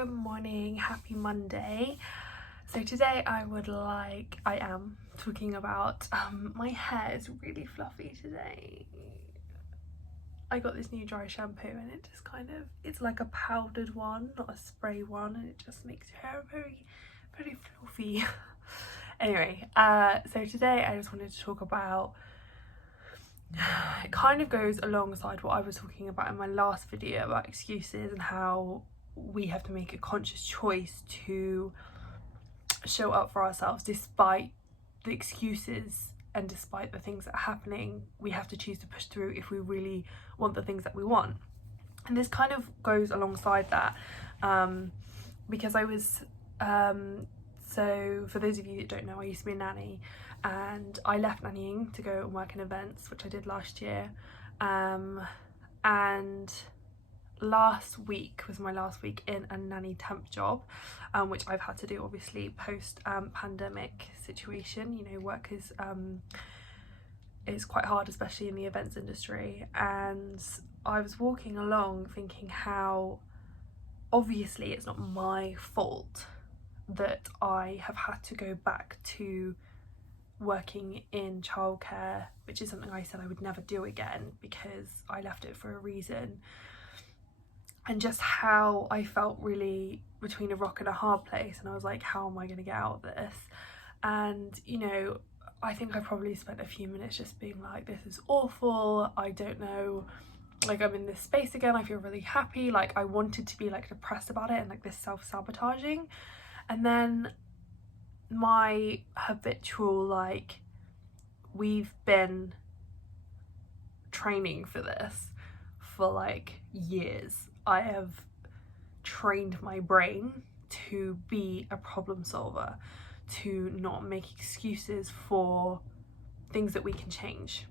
Good morning, happy Monday. So today I am talking about my hair is really fluffy today. I got this new dry shampoo and it just it's like a powdered one, not a spray one, and it just makes your hair very fluffy. Anyway, so today I just wanted to talk about, it kind of goes alongside what I was talking about in my last video about excuses and how we have to make a conscious choice to show up for ourselves despite the excuses and despite the things that are happening. We have to choose to push through if we really want the things that we want. And this kind of goes alongside that because I was so for those of you that don't know, I used to be a nanny and I left nannying to go and work in events, which I did last year, and last week was my last week in a nanny temp job, which I've had to do obviously post pandemic situation. You know, work is quite hard, especially in the events industry. And I was walking along thinking how obviously it's not my fault that I have had to go back to working in childcare, which is something I said I would never do again because I left it for a reason. And just how I felt really between a rock and a hard place, and I was like, how am I going to get out of this? And you know, I think I probably spent a few minutes just being like, this is awful, I don't know, like I'm in this space again, I feel really happy, like I wanted to be like depressed about it and like this self-sabotaging. And then my habitual, like, we've been training for this for like years. I have trained my brain to be a problem solver, to not make excuses for things that we can change.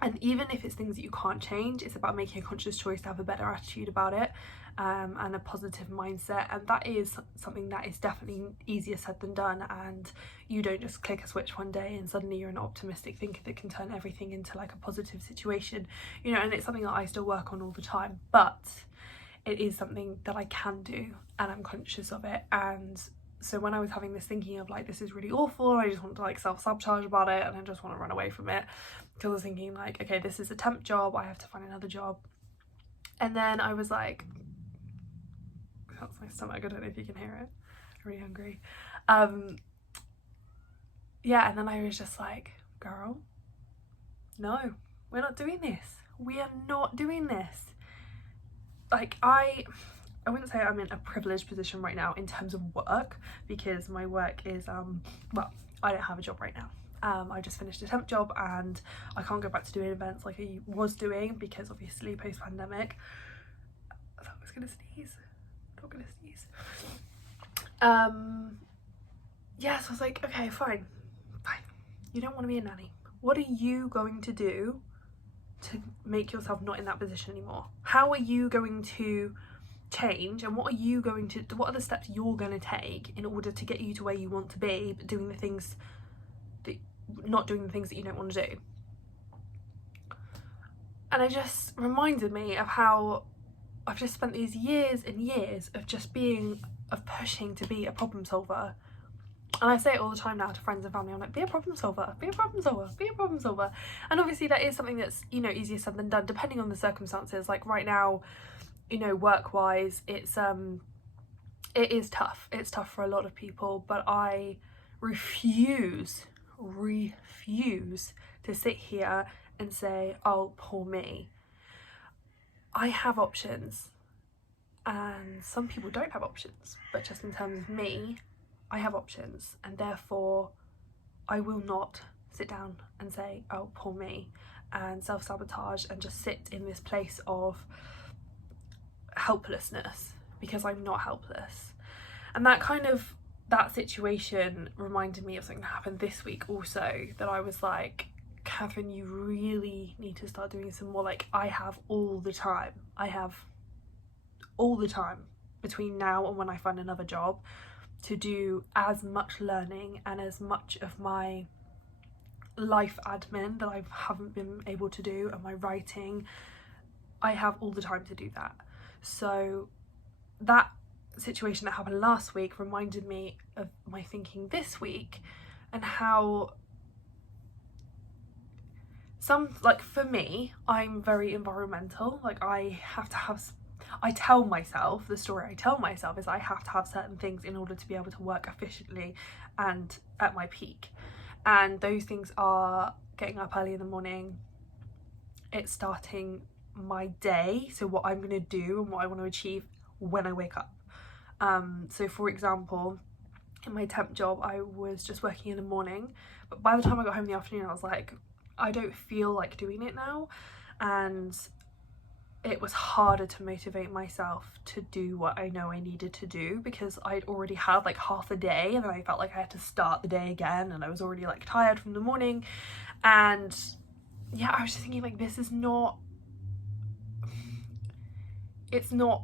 And even if it's things that you can't change, it's about making a conscious choice to have a better attitude about it, and a positive mindset. And that is something that is definitely easier said than done. And you don't just click a switch one day and suddenly you're an optimistic thinker that can turn everything into like a positive situation, you know. And it's something that I still work on all the time, but it is something that I can do and I'm conscious of it. And so when I was having this thinking of like, this is really awful, I just want to like self-sabotage about it and I just want to run away from it, because I was thinking like, okay, this is a temp job, I have to find another job. And then I was like, that's my stomach, I don't know if you can hear it, I'm really hungry. Yeah, and then I was just like, girl, no, we're not doing this, we are not doing this. Like I wouldn't say I'm in a privileged position right now in terms of work, because my work is well, I don't have a job right now. I just finished a temp job and I can't go back to doing events like I was doing because obviously post-pandemic. I thought I was gonna sneeze. Not gonna sneeze. Yeah, so I was like, okay, fine. You don't want to be a nanny. What are you going to do to make yourself not in that position anymore? How are you going to change, and what are the steps you're going to take in order to get you to where you want to be, but not doing the things that you don't want to do? And it just reminded me of how I've just spent these years and years of pushing to be a problem solver. And I say it all the time now to friends and family, I'm like, be a problem solver, be a problem solver, be a problem solver. And obviously that is something that's, you know, easier said than done depending on the circumstances. Like right now, you know, work-wise, it is tough. It's tough for a lot of people, but I refuse to sit here and say, oh, poor me. I have options, and some people don't have options, but just in terms of me, I have options, and therefore I will not sit down and say, oh, poor me, and self-sabotage and just sit in this place of helplessness, because I'm not helpless. And that situation reminded me of something that happened this week also, that I was like, Katherine, you really need to start doing some more. Like, I have all the time between now and when I find another job to do as much learning and as much of my life admin that I haven't been able to do, and my writing. I have all the time to do that. So that situation that happened last week reminded me of my thinking this week, and how for me, I'm very environmental. Like, I tell myself, the story I tell myself is I have to have certain things in order to be able to work efficiently and at my peak. And those things are getting up early in the morning, it's starting my day, so what I'm going to do and what I want to achieve when I wake up. So for example, in my temp job, I was just working in the morning, but by the time I got home in the afternoon, I was like, I don't feel like doing it now. And it was harder to motivate myself to do what I know I needed to do, because I'd already had like half a day, and then I felt like I had to start the day again, and I was already like tired from the morning. And yeah, I was just thinking, like, this is not, it's not,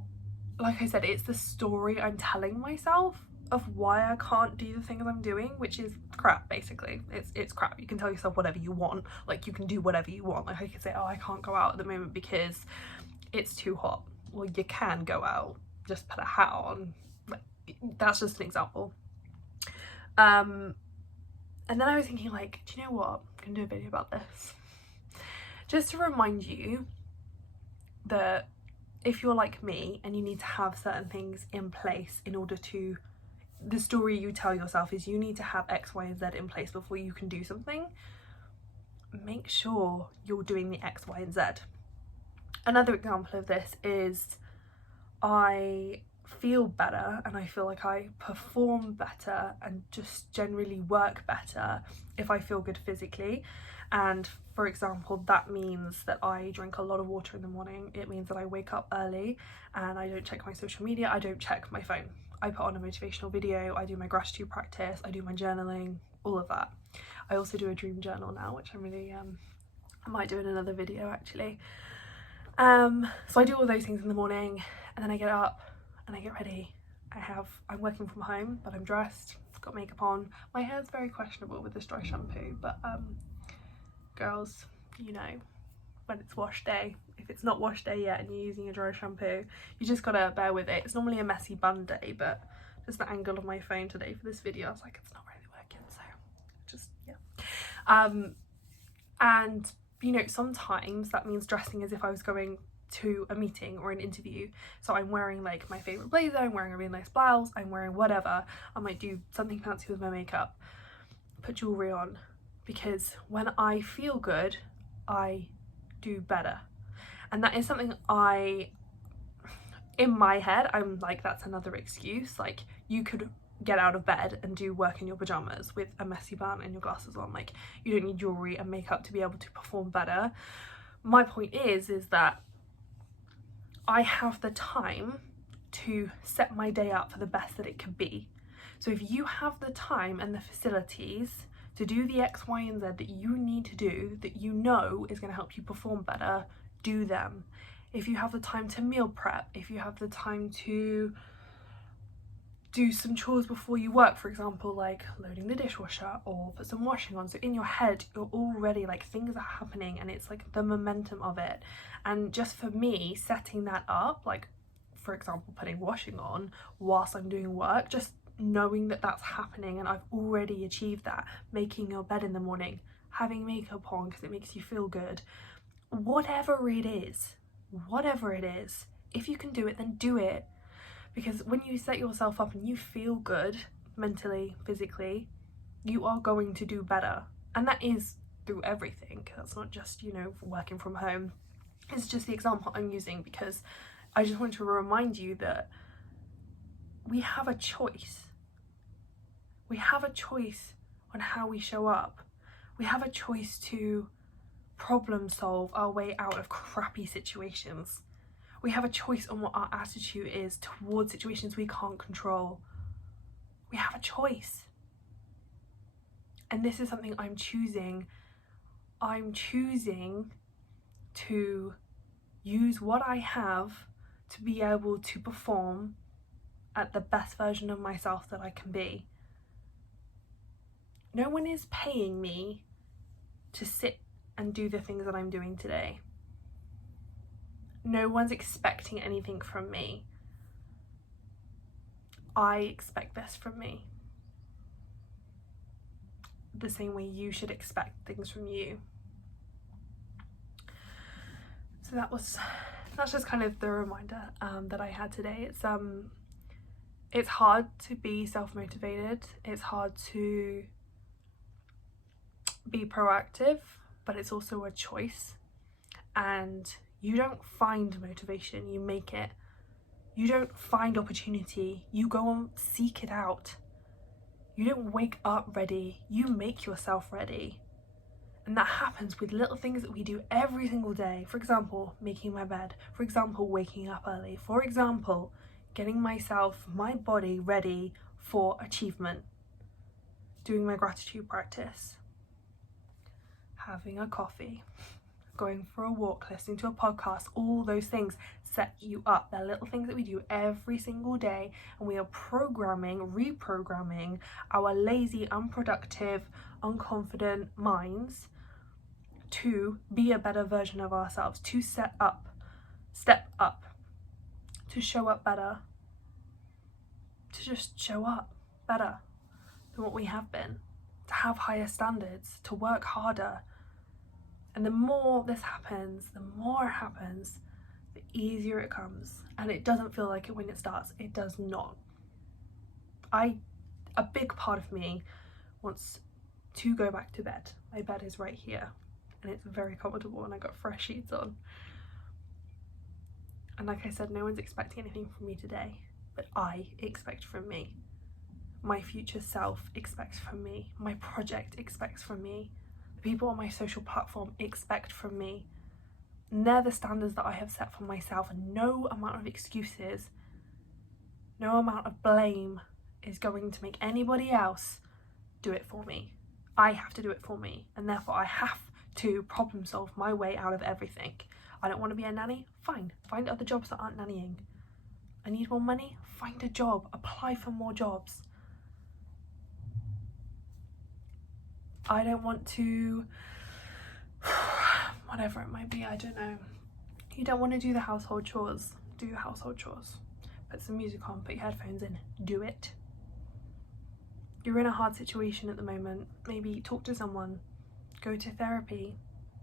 like I said, it's the story I'm telling myself of why I can't do the things I'm doing, which is crap. Basically, it's crap. You can tell yourself whatever you want, like you can do whatever you want. Like, I could say, oh, I can't go out at the moment because it's too hot. Well, you can go out, just put a hat on. Like, that's just an example. And then I was thinking, like, do you know what, I'm gonna do a video about this, just to remind you that if you're like me and you need to have certain things in place in order to, the story you tell yourself is you need to have X, Y, and Z in place before you can do something, make sure you're doing the X, Y, and Z. Another example of this is I feel better and I feel like I perform better and just generally work better if I feel good physically. And for example, that means that I drink a lot of water in the morning. It means that I wake up early and I don't check my social media, I don't check my phone. I put on a motivational video, I do my gratitude practice, I do my journaling, all of that. I also do a dream journal now, which I'm really, I might do in another video actually. So I do all those things in the morning, and then I get up and I get ready. I'm working from home, but I'm dressed, got makeup on. My hair's very questionable with this dry shampoo, but girls, you know, when it's wash day, if it's not wash day yet and you're using a dry shampoo, you just gotta bear with it. It's normally a messy bun day, but just the angle of my phone today for this video, I was like, it's not really working, so just, yeah. And you know, sometimes that means dressing as if I was going to a meeting or an interview. So I'm wearing like my favorite blazer, I'm wearing a really nice blouse, I'm wearing whatever. I might do something fancy with my makeup, put jewelry on, because when I feel good, I do better. And that is something in my head, I'm like, that's another excuse. Like, you could get out of bed and do work in your pajamas with a messy bun and your glasses on. Like, you don't need jewelry and makeup to be able to perform better. My point is that I have the time to set my day up for the best that it could be. So if you have the time and the facilities to do the X, Y, and Z that you need to do, that you know is going to help you perform better, do them. If you have the time to meal prep, if you have the time to do some chores before you work, for example, like loading the dishwasher or put some washing on, so in your head you're already like, things are happening and it's like the momentum of it. And just for me, setting that up, like for example putting washing on whilst I'm doing work, just knowing that that's happening and I've already achieved that, making your bed in the morning, having makeup on because it makes you feel good, whatever it is, if you can do it, then do it. Because when you set yourself up and you feel good mentally, physically, you are going to do better. And that is through everything. That's not just, you know, working from home. It's just the example I'm using because I just want to remind you that we have a choice. We have a choice on how we show up. We have a choice to problem solve our way out of crappy situations. We have a choice on what our attitude is towards situations we can't control. We have a choice. And this is something I'm choosing. I'm choosing to use what I have to be able to perform at the best version of myself that I can be. No one is paying me to sit and do the things that I'm doing today. No one's expecting anything from me. I expect this from me, the same way you should expect things from you. So that's just kind of the reminder that I had today. It's hard to be self-motivated, it's hard to be proactive, but it's also a choice. And you don't find motivation, you make it. You don't find opportunity, you go and seek it out. You don't wake up ready, you make yourself ready. And that happens with little things that we do every single day. For example, making my bed. For example, waking up early. For example, getting my body ready for achievement. Doing my gratitude practice. Having a coffee. Going for a walk, listening to a podcast. All those things set you up. They're little things that we do every single day, and we are reprogramming our lazy, unproductive, unconfident minds to be a better version of ourselves, to step up, to show up better, to just show up better than what we have been, to have higher standards, to work harder. And the more this happens, the easier it comes. And it doesn't feel like it when it starts. It does not. A big part of me wants to go back to bed. My bed is right here. And it's very comfortable, and I got fresh sheets on. And like I said, no one's expecting anything from me today, but I expect from me. My future self expects from me. My project expects from me. The people on my social platform expect from me. And they're the standards that I have set for myself, and no amount of excuses, no amount of blame is going to make anybody else do it for me. I have to do it for me, and therefore I have to problem solve my way out of everything. I don't want to be a nanny? Fine, find other jobs that aren't nannying. I need more money? Find a job, apply for more jobs. I don't want to, whatever it might be, I don't know. You don't want to do the household chores, do the household chores. Put some music on, put your headphones in, do it. You're in a hard situation at the moment, maybe talk to someone, go to therapy,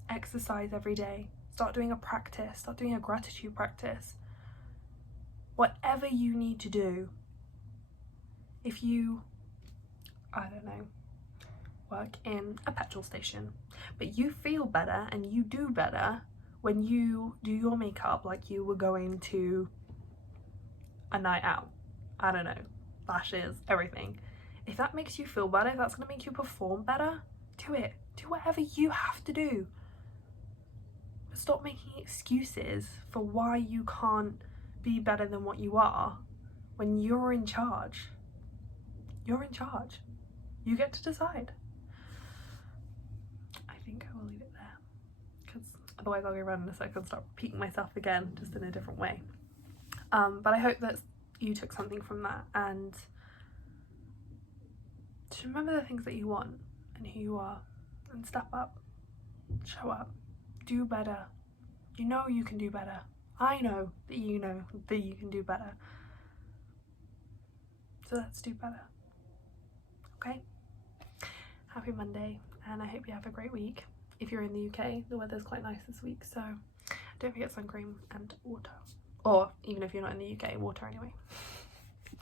exercise every day, start doing a practice, start doing a gratitude practice. Whatever you need to do. If you, I don't know, work in a petrol station, but you feel better and you do better when you do your makeup like you were going to a night out. I don't know, lashes, everything. If that makes you feel better, if that's going to make you perform better, do it. Do whatever you have to do. But stop making excuses for why you can't be better than what you are when you're in charge. You're in charge. You get to decide. I think I will leave it there, because otherwise I'll go around in a circle and start repeating myself again, just in a different way. But I hope that you took something from that, and just remember the things that you want and who you are, and step up, show up, do better. You know you can do better. I know that you can do better. So let's do better. Okay? Happy Monday, and I hope you have a great week. If you're in the UK, the weather's quite nice this week, so don't forget sun cream and water. Or even if you're not in the UK, water anyway.